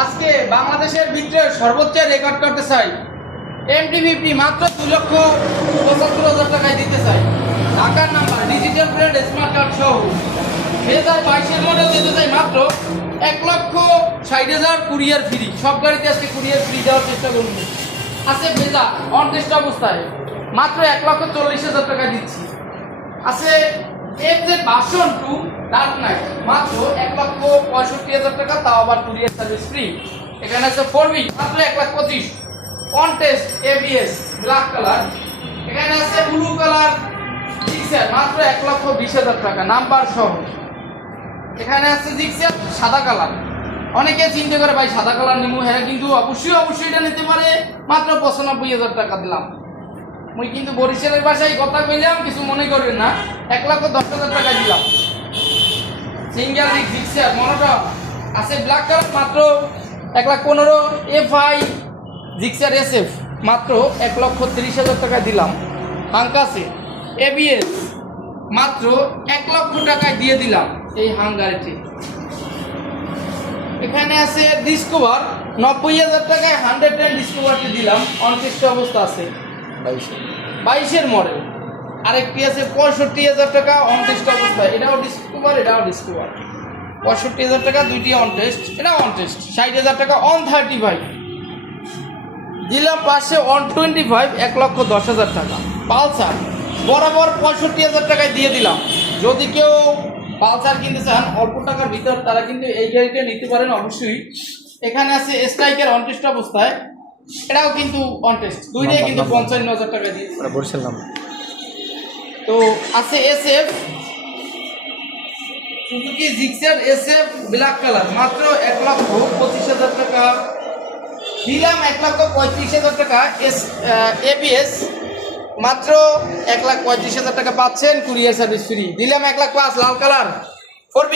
আজকে বাংলাদেশের ভিতরে সর্বোচ্চ রেকর্ড করতে চাই। MT-50 মাত্র 2,75,000 টাকায় দিতে চাই। ঢাকার number, digital print, smart card সহ 2022 এর মডেল দিতে চাই মাত্র 1,60,000 কুরিয়ার ফ্রি। সব গাড়িতে আজকে কুরিয়ার ফ্রি দেওয়ার চেষ্টা করুন। আছে ভেজা অন টেস্ট অবস্থায় মাত্র 1,40,000 টাকা দিচ্ছি। আছে FZ ভার্সন 2 ডার্ক নাইট মাত্র 1,65,000 টাকা, তাও আবার কুরিয়ার সার্ভিস ফ্রি। এখানে আছে 4B মাত্র 1,25,000 on test ABS black colour. এখানে আছে ব্লু কালার জিক্সার মাত্র 1,20,000 টাকা নাম্বার সহ। এখানে আছে জিক্সার সাদা কালার। অনেকে চিন্তা করে ভাই সাদা কালার নিমু, হ্যাঁ কিন্তু অবশ্যই এটা নিতে পারে। মাত্র 95,000 টাকা দিলাম। মুই কিন্তু বরিশালের ভাষায় কথা কইলাম, কিছু মনে করবেন না। 1,10,000 টাকা দিলাম। সিঙ্গেল জিক্সার মনোটন আছে ব্ল্যাক কালার মাত্র 1,15,000। FI জিক্সার SF মাত্র 1,30,000 টাকা দিলাম। হাঙ্কাসে ABS মাত্র 1,00,000 টাকায় দিয়ে দিলাম এই হাঙ্গারিটি। এখানে আছে ডিসকভার 90,000 টাকায় 110 ডিসকভারটি দিলাম। অনটেস্ট অবস্থা আছে 22-এর মডেল। আরেকটি আছে 65,000 টাকা অনটেস্ট অবস্থা, এটাও ডিসকভার, এটাও ডিসকভার। 65,000 টাকা দুইটি অনটেস্ট, এটাও অনটেস্ট। 60,000 টাকা অন 35 দিলাম। পাশে অন 25 1,10,000 টাকা। পালসার বরাবর 65,000 টাকায় দিয়ে দিলাম। যদি কেউ পালসার কিনতে চান অল্প টাকার ভিতর, তারা কিন্তু এই গাড়িটা নিতে পারেন অবশ্যই। এখানে আছে স্ট্রাইকার অনটেস্ট অবস্থায়, এটাও কিন্তু অনটেস্ট, দুইটাই কিন্তু 55,000 টাকা দিয়ে বলছিলাম। তো আছে SF Suzuki Gixxer SF black colour মাত্র 1,25,000 টাকা দিলাম। 1,35,000 টাকা ABS মাত্র 1,35,000 টাকা পাচ্ছেন, কুরিয়ার সার্ভিস ফ্রি দিলাম। 1,05,000 লাল কালার 4B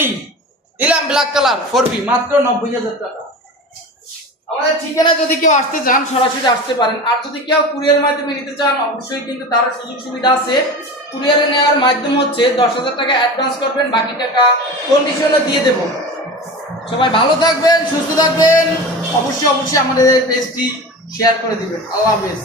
দিলাম, ব্ল্যাক কালার 4B মাত্র 90,000 টাকা। আমাদের ঠিকানা যদি কেউ আসতে চান সরাসরি আসতে পারেন, আর যদি কেউ কুরিয়ার মাধ্যমে নিতে চান অবশ্যই কিন্তু তারও সুযোগ সুবিধা আছে। কুরিয়ারে নেওয়ার মাধ্যম হচ্ছে 10,000 টাকা অ্যাডভান্স করবেন, বাকি টাকা কন্ডিশনে দিয়ে দেব। সবাই ভালো থাকবেন, সুস্থ থাকবেন, অবশ্যই আমাদের পেজটি শেয়ার করে দিবেন। আল্লাহ হাফেজ।